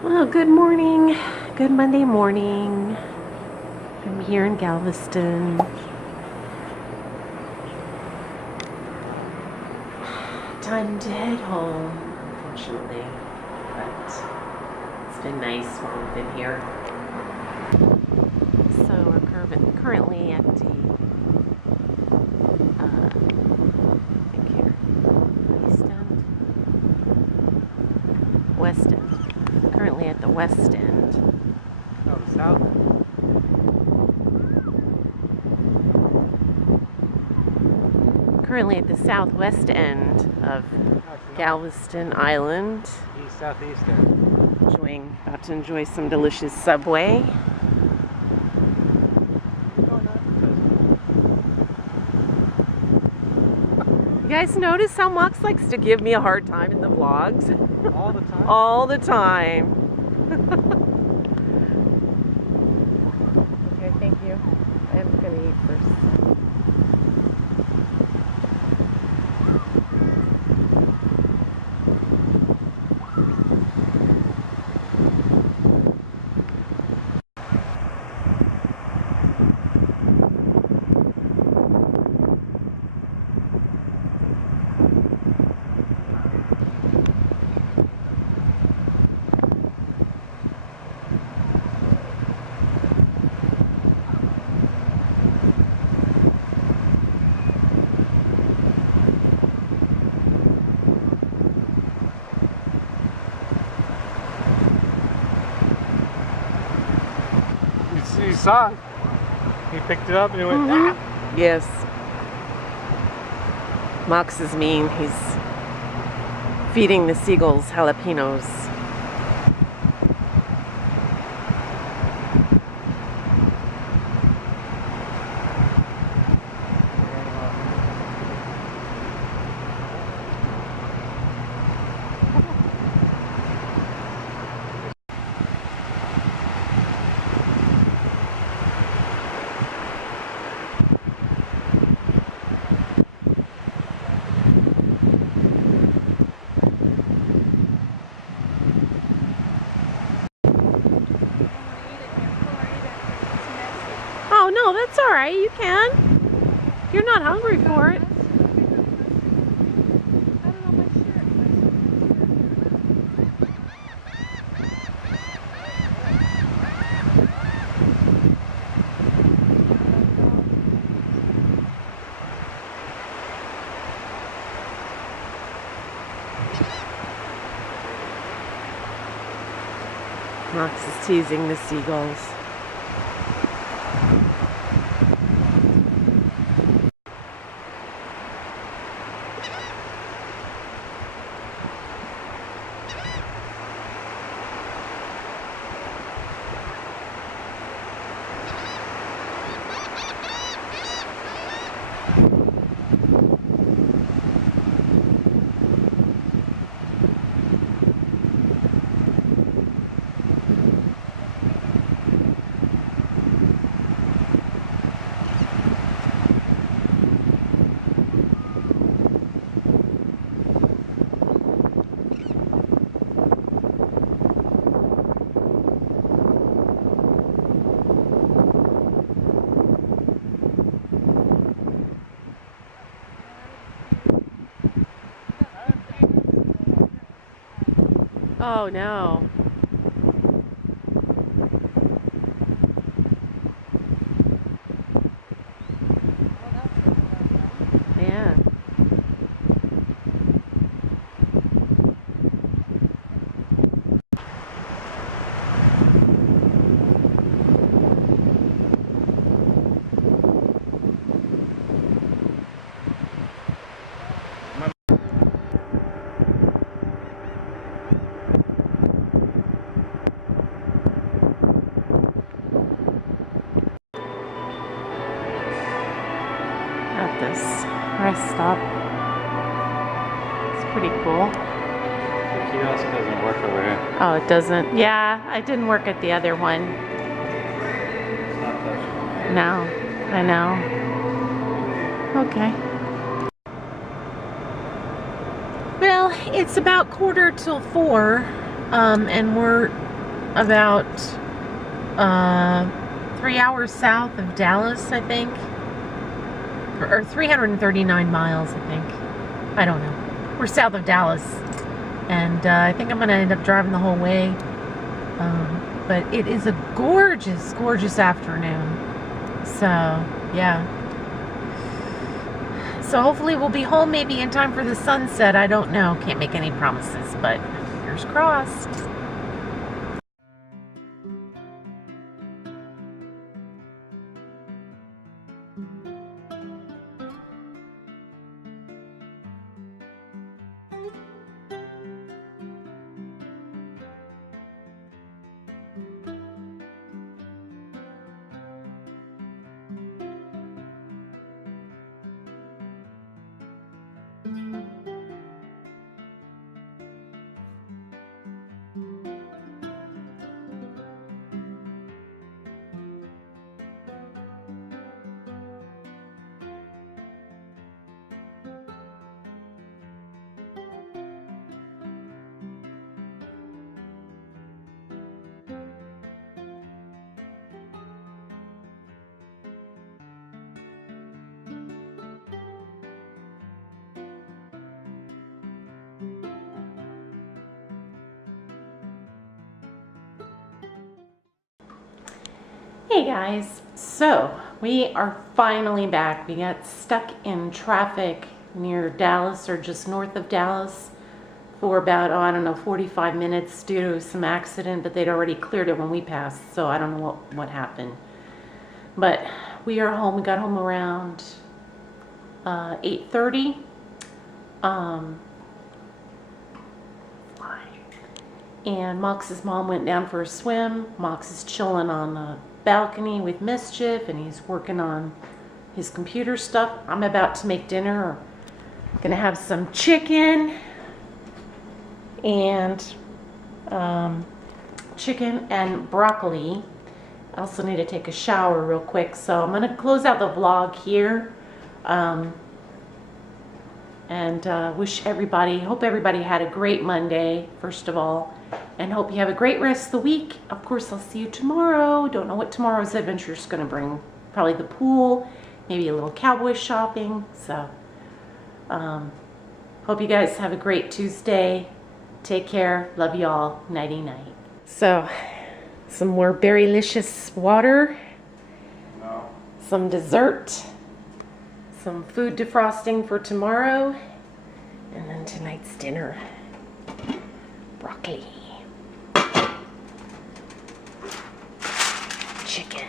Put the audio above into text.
Well, good morning. Good Monday morning. I'm here in Galveston. Time to head home, unfortunately, but it's been nice while we've been here. So we're currently at the I think here, East End? West End. Currently at the West End. Oh, the South? Currently at the southwest end of Galveston Island. East, southeast end. About to enjoy some delicious Subway. You guys notice how Mox likes to give me a hard time in the vlogs? All the time? All the time. Okay, thank you. I'm gonna eat first. You saw it. He picked it up and he went, ah! Yes. Mox is mean. He's feeding the seagulls jalapenos. Oh, no, that's all right. You can. You're not hungry for it. Mox is teasing the seagulls. Oh no. Yeah. At this rest stop. It's pretty cool. The key also doesn't work over here. Oh, it doesn't? Yeah, it didn't work at the other one. It's not touching. No, I know. Okay. Well, it's about 3:45, and we're about 3 hours south of Dallas, I think. Or 339 miles, I think. I don't know. We're south of Dallas. And I think I'm going to end up driving the whole way. But it is a gorgeous, gorgeous afternoon. So, yeah. So hopefully we'll be home maybe in time for the sunset. I don't know. Can't make any promises, but fingers crossed. Hey guys, so we are finally back. We got stuck in traffic near Dallas, or just north of Dallas, for about, I don't know, 45 minutes due to some accident, but they'd already cleared it when we passed, so I don't know what happened. But we are home. We got home around 8:30. And Mox's mom went down for a swim. Mox is chilling on the balcony with Mischief, and he's working on his computer stuff. I'm about to make dinner. I'm gonna have some chicken and broccoli. I also need to take a shower real quick, so I'm gonna close out the vlog here. Wish everybody, hope everybody had a great Monday, first of all, and hope you have a great rest of the week. Of course, I'll see you tomorrow. Don't know what tomorrow's adventure is going to bring. Probably the pool, maybe a little cowboy shopping. So, hope you guys have a great Tuesday. Take care. Love you all. Nighty night. So, some more berrylicious water. No. Some dessert. Some food defrosting for tomorrow. And then tonight's dinner. Broccoli. Chicken.